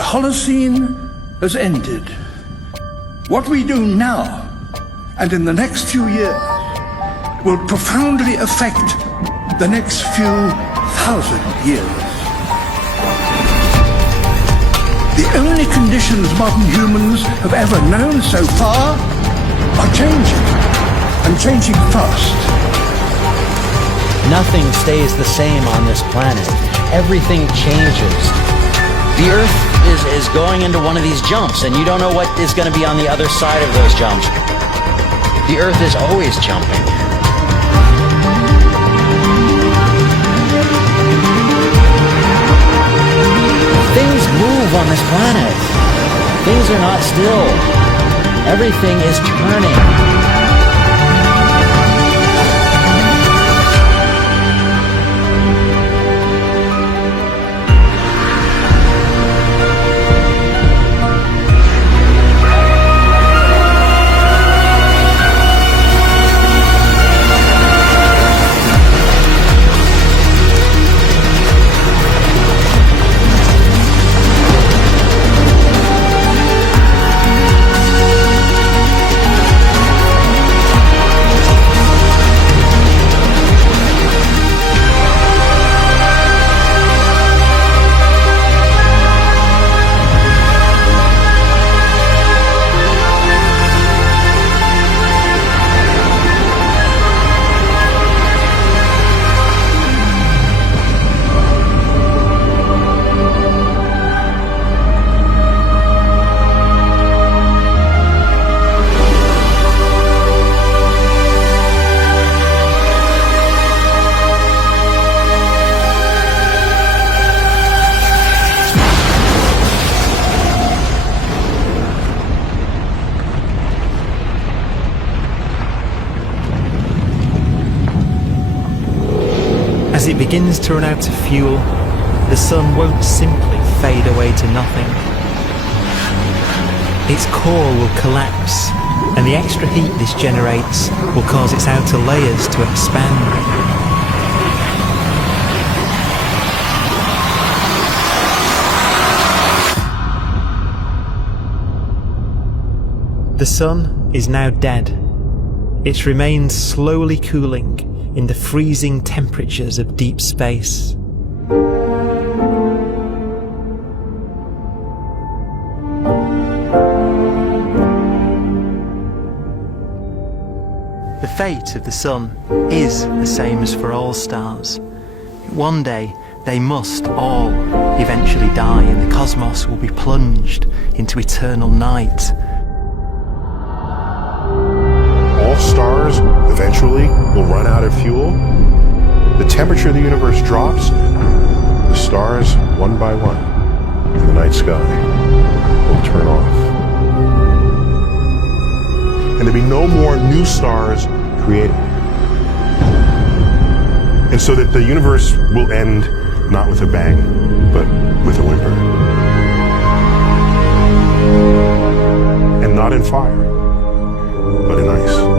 The Holocene has ended. What we do now and in the next few years will profoundly affect the next few thousand years. The only conditions modern humans have ever known so far are changing, and changing fast. Nothing stays the same on this planet. Everything changes. The Earth is going into one of these jumps, and you don't know what is going to be on the other side of those jumps. The Earth is always jumping. Things move on this planet. Things are not still. Everything is turning. As it begins to run out of fuel, the sun won't simply fade away to nothing. Its core will collapse, and the extra heat this generates will cause its outer layers to expand. The sun is now dead. Its remains slowly cooling in the freezing temperatures of deep space. The fate of the sun is the same as for all stars. One day they must all eventually die, and the cosmos will be plunged into eternal night. All stars eventually will run out of fuel. The temperature of the universe drops. The stars, one by one, in the night sky, will turn off. And there'll be no more new stars created. And so that the universe will end not with a bang, but with a whimper. And not in fire, but in ice.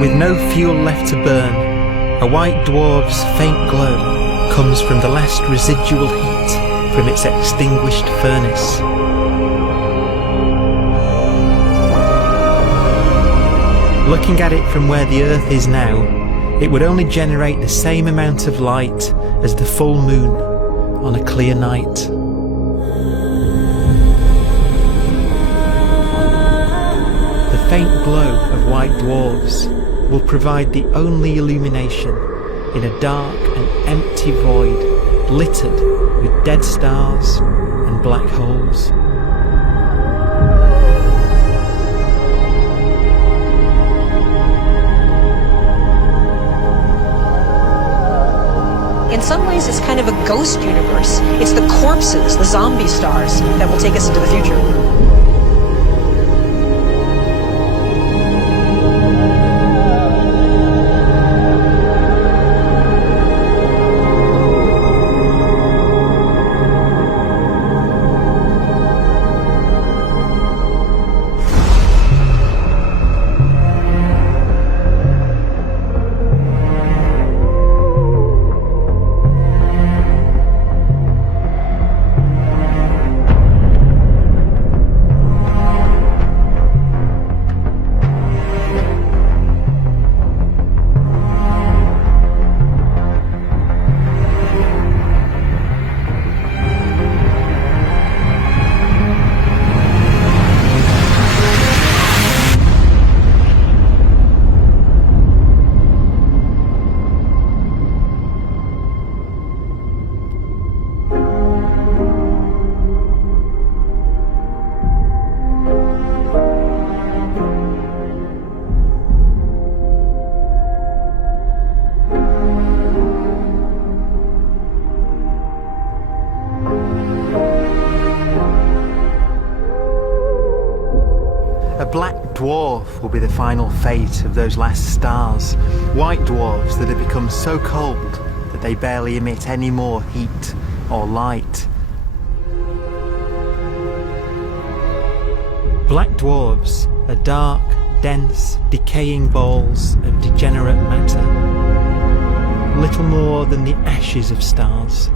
With no fuel left to burn, a white dwarf's faint glow comes from the last residual heat from its extinguished furnace. Looking at it from where the Earth is now, it would only generate the same amount of light as the full moon on a clear night. The faint glow of white dwarfs will provide the only illumination in a dark and empty void littered with dead stars and black holes. ways, it's kind of a ghost universe. It's the corpses, the zombie stars, that will take us into the future. A black dwarf will be the final fate of those last stars. White dwarfs that have become so cold that they barely emit any more heat or light. Black dwarfs are dark, dense, decaying balls of degenerate matter. Little more than the ashes of stars.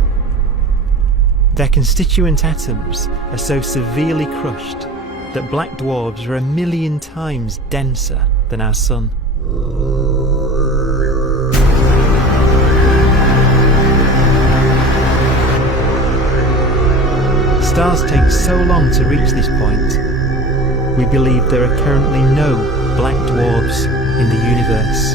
Their constituent atoms are so severely crushed that black dwarfs are 1,000,000 times denser than our sun. Stars take so long to reach this point, we believe there are currently no black dwarfs in the universe.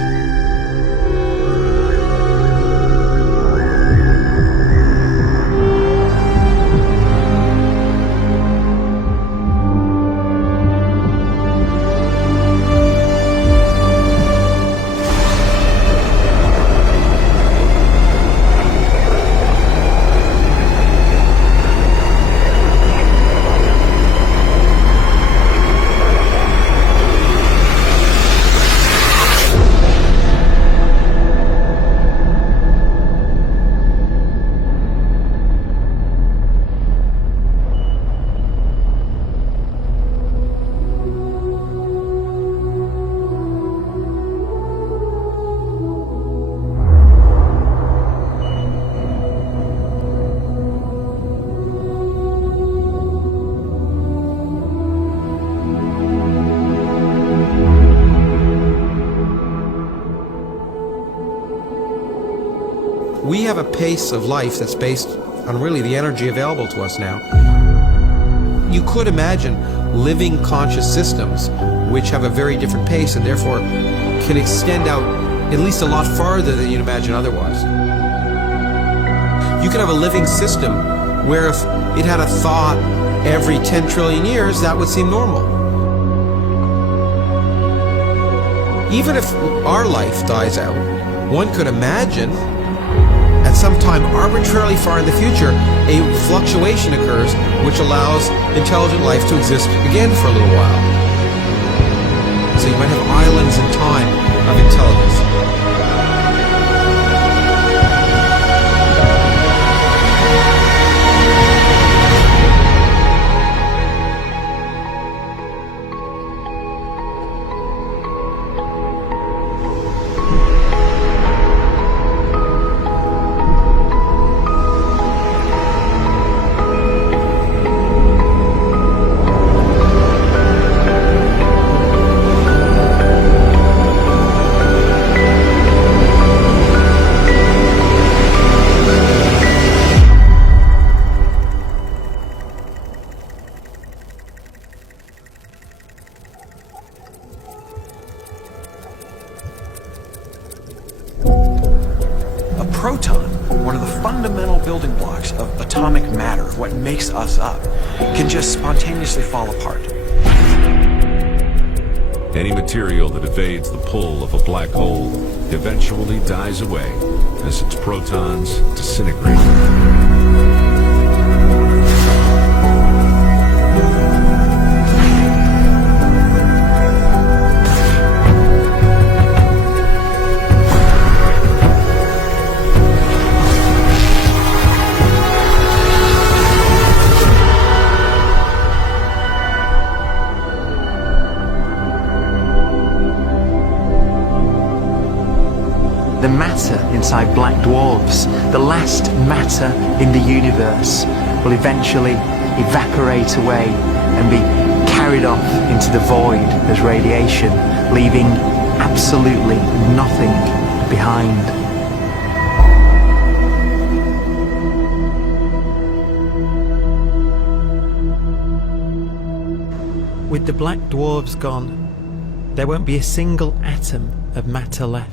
We have a pace of life that's based on really the energy available to us now. You could imagine living conscious systems which have a very different pace and therefore can extend out at least a lot farther than you'd imagine otherwise. You could have a living system where if it had a thought every 10 trillion years, that would seem normal. Even if our life dies out, one could imagine at some time arbitrarily far in the future, a fluctuation occurs which allows intelligent life to exist again for a little while. So you might have islands in time of intelligence. proton, one of the fundamental building blocks of atomic matter, what makes us up, can just spontaneously fall apart. Any material that evades the pull of a black hole eventually dies away as its protons disintegrate. The matter inside black dwarfs, the last matter in the universe, will eventually evaporate away and be carried off into the void as radiation, leaving absolutely nothing behind. With the black dwarfs gone, there won't be a single atom of matter left.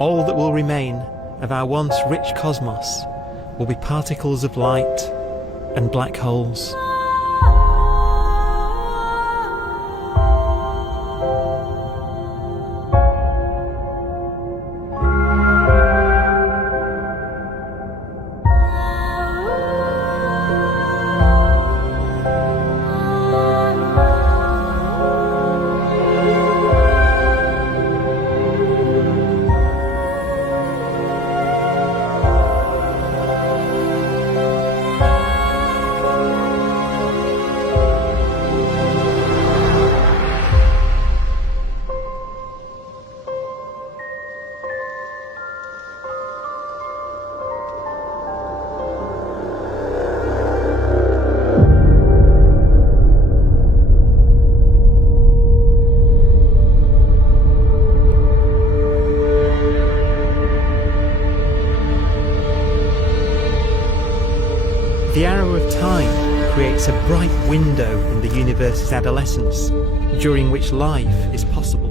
All that will remain of our once rich cosmos will be particles of light and black holes. The arrow of time creates a bright window in the universe's adolescence, during which life is possible.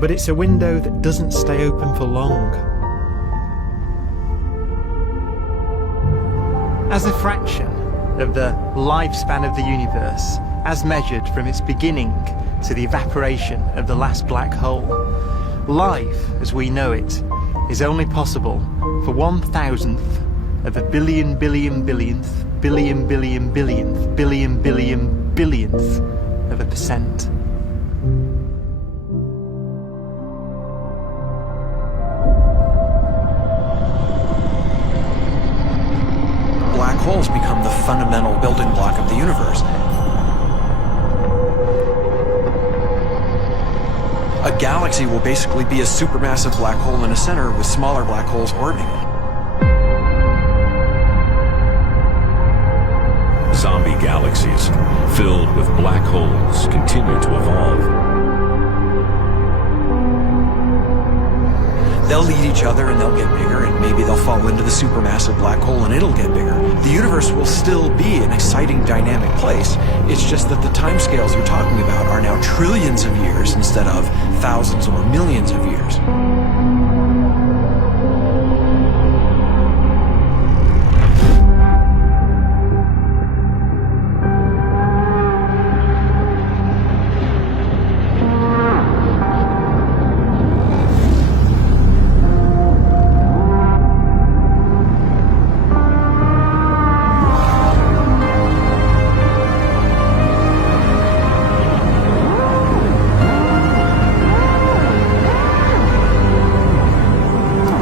But it's a window that doesn't stay open for long. As a fraction of the lifespan of the universe, as measured from its beginning to the evaporation of the last black hole, life, as we know it, is only possible for 1,000th of a billion billionth billion billionth billion billionth of a percent. Black holes become the fundamental building block of the universe. A galaxy will basically be a supermassive black hole in a center with smaller black holes orbiting it. Zombie galaxies filled with black holes continue to evolve. They'll eat each other and they'll get bigger, and maybe they'll fall into the supermassive black hole and it'll get bigger. The universe will still be an exciting, dynamic place. It's just that the timescales you're talking about are now trillions of years instead of thousands or millions of years.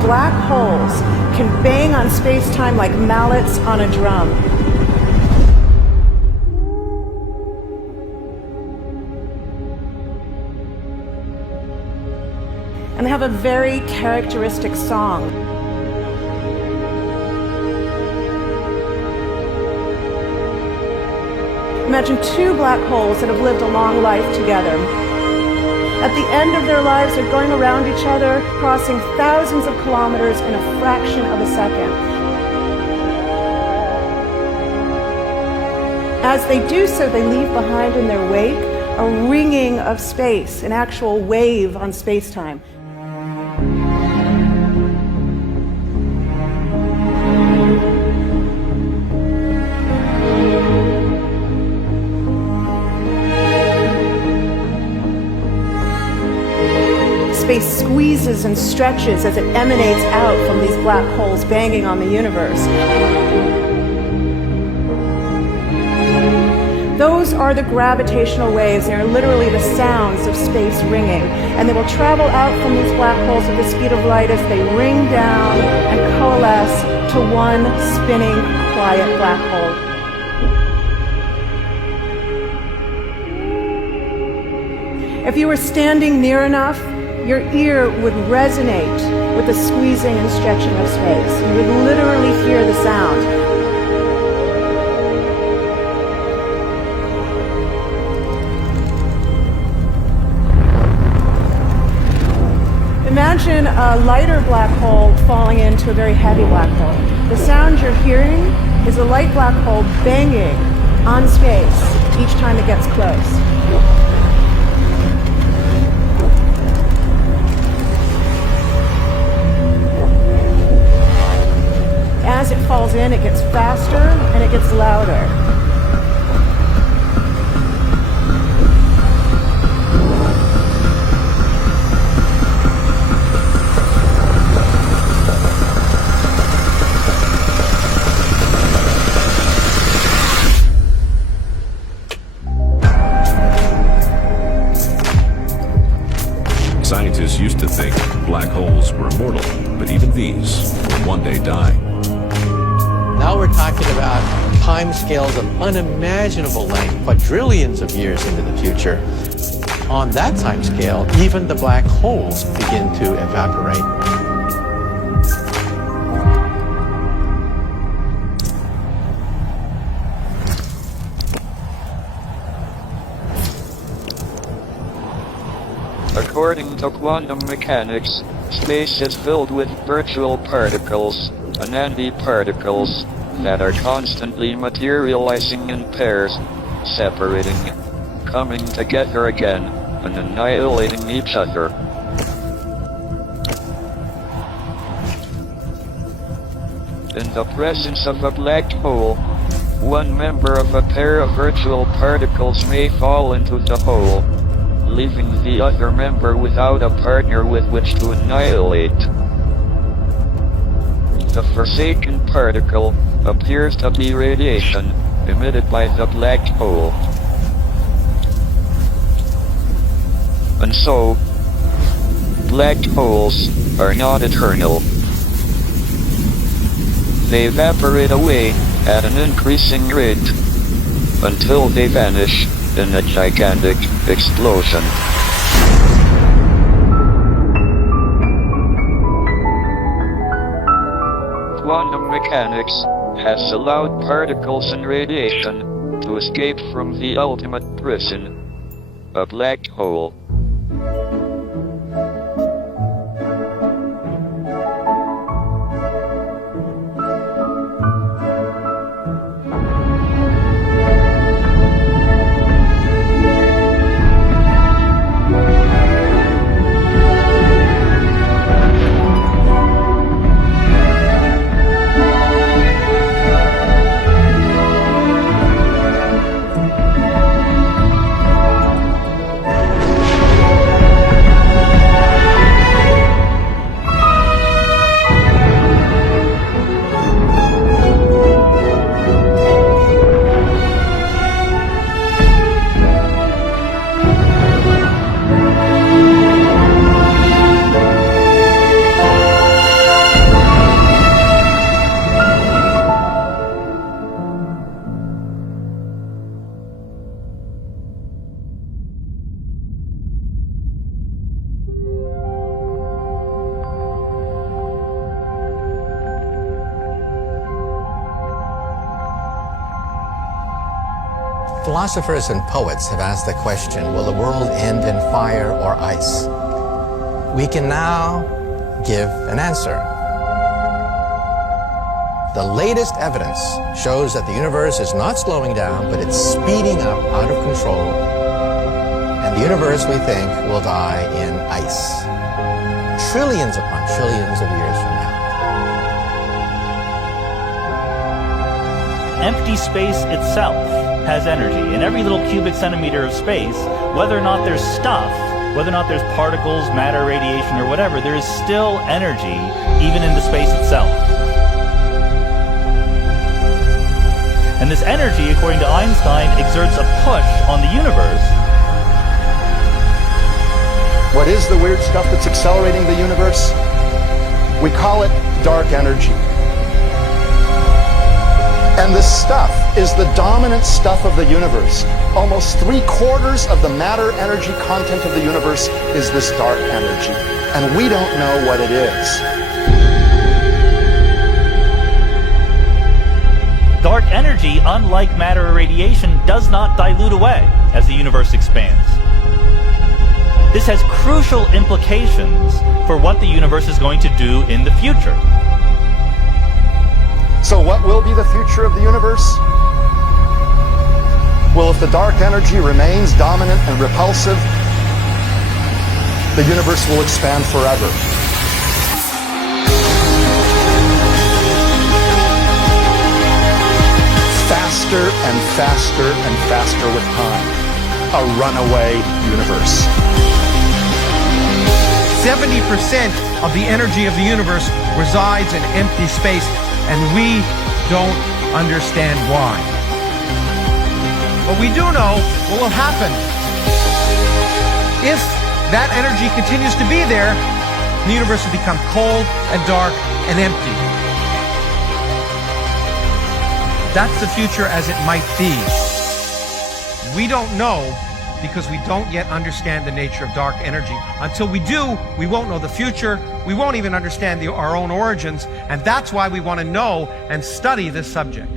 Black holes can bang on space-time like mallets on a drum. And they have a very characteristic song. Imagine two black holes that have lived a long life together. At the end of their lives, they're going around each other, crossing thousands of kilometers in a fraction of a second. As they do so, they leave behind in their wake a ringing of space, an actual wave on space-time. squeezes and stretches as it emanates out from these black holes banging on the universe. Those are the gravitational waves. They are literally the sounds of space ringing. And they will travel out from these black holes at the speed of light as they ring down and coalesce to one spinning, quiet black hole. If you were standing near enough, your ear would resonate with the squeezing and stretching of space. You would literally hear the sound. Imagine a lighter black hole falling into a very heavy black hole. The sound you're hearing is a light black hole banging on space each time it gets close. As it falls in, it gets faster and it gets louder. Scientists used to think black holes were immortal, but even these will one day die. Now we're talking about timescales of unimaginable length, quadrillions of years into the future. On that timescale, even the black holes begin to evaporate. According to quantum mechanics, space is filled with virtual particles, antiparticles, that are constantly materializing in pairs, separating, coming together again, and annihilating each other. In the presence of a black hole, one member of a pair of virtual particles may fall into the hole, leaving the other member without a partner with which to annihilate. The forsaken particle appears to be radiation emitted by the black hole. And so, black holes are not eternal. They evaporate away at an increasing rate until they vanish in a gigantic explosion. Quantum mechanics has allowed particles and radiation to escape from the ultimate prison, a black hole. Philosophers and poets have asked the question, will the world end in fire or ice? We can now give an answer. The latest evidence shows that the universe is not slowing down, but it's speeding up out of control. And the universe, we think, will die in ice. Trillions upon trillions of years from now. Empty space itself has energy. In every little cubic centimeter of space, whether or not there's stuff whether or not there's particles, matter, radiation, or whatever, there is still energy even in the space itself. And this energy, according to Einstein, exerts a push on the universe. What is the weird stuff that's accelerating the universe? We call it dark energy. And this stuff is the dominant stuff of the universe. Almost 3/4 of the matter-energy content of the universe is this dark energy. And we don't know what it is. Dark energy, unlike matter or radiation, does not dilute away as the universe expands. This has crucial implications for what the universe is going to do in the future. So what will be the future of the universe? Well, if the dark energy remains dominant and repulsive, the universe will expand forever. Faster and faster and faster with time. A runaway universe. 70% of the energy of the universe resides in empty space, and we don't understand why. But we do know what will happen. If that energy continues to be there, the universe will become cold and dark and empty. That's the future as it might be. We don't know because we don't yet understand the nature of dark energy. Until we do, we won't know the future. We won't even understand our own origins, and that's why we want to know and study this subject.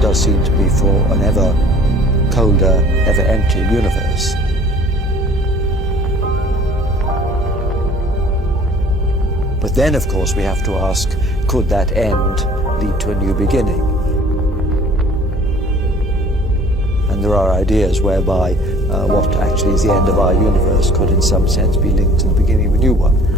Does seem to be for an ever colder, ever emptier universe. But then, of course, we have to ask, could that end lead to a new beginning? And there are ideas whereby what actually is the end of our universe could in some sense be linked to the beginning of a new one.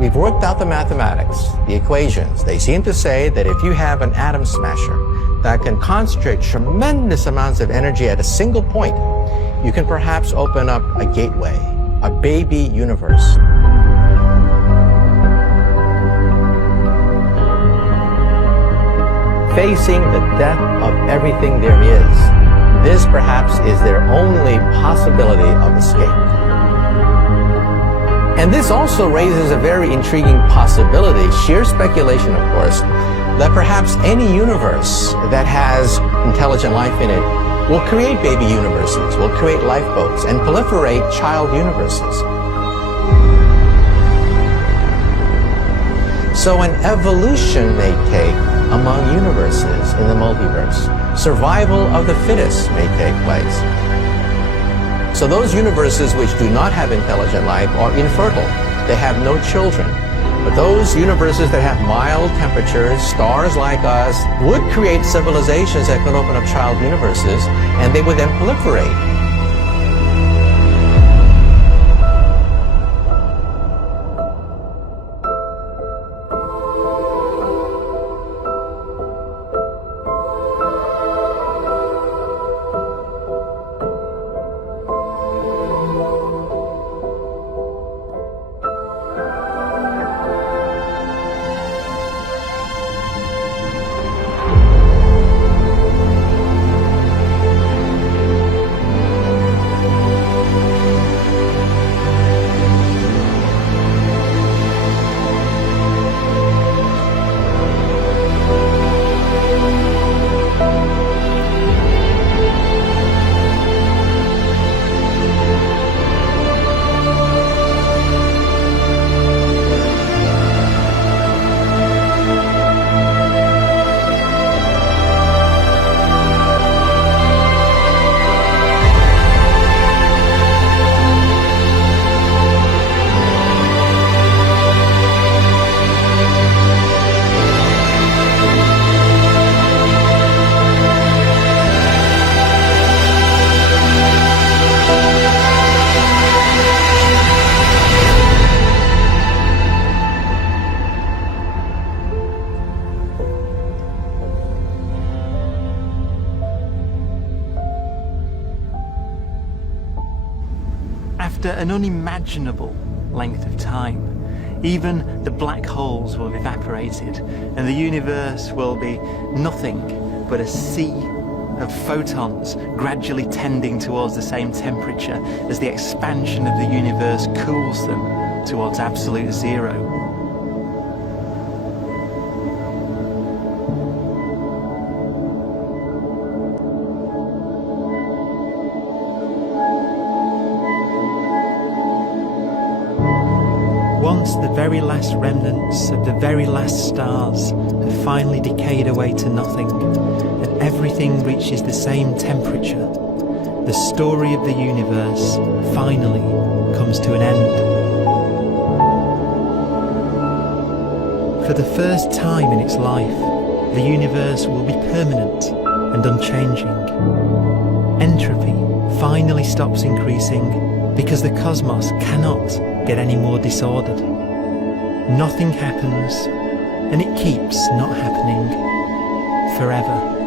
We've worked out the mathematics, the equations. They seem to say that if you have an atom smasher that can concentrate tremendous amounts of energy at a single point, you can perhaps open up a gateway, a baby universe. Facing the death of everything there is, this perhaps is their only possibility of escape. And this also raises a very intriguing possibility, sheer speculation of course, that perhaps any universe that has intelligent life in it will create baby universes, will create lifeboats, and proliferate child universes. So an evolution may take among universes in the multiverse. Survival of the fittest may take place. So those universes which do not have intelligent life are infertile. They have no children. But But those universes that have mild temperatures, stars like us, would create civilizations that could open up child universes, and they would then proliferate. After an unimaginable length of time, even the black holes will have evaporated and the universe will be nothing but a sea of photons gradually tending towards the same temperature as the expansion of the universe cools them towards absolute zero. Once the very last remnants of the very last stars have finally decayed away to nothing, and everything reaches the same temperature, the story of the universe finally comes to an end. For the first time in its life, the universe will be permanent and unchanging. Entropy finally stops increasing because the cosmos cannot get any more disordered. Nothing happens, and it keeps not happening forever.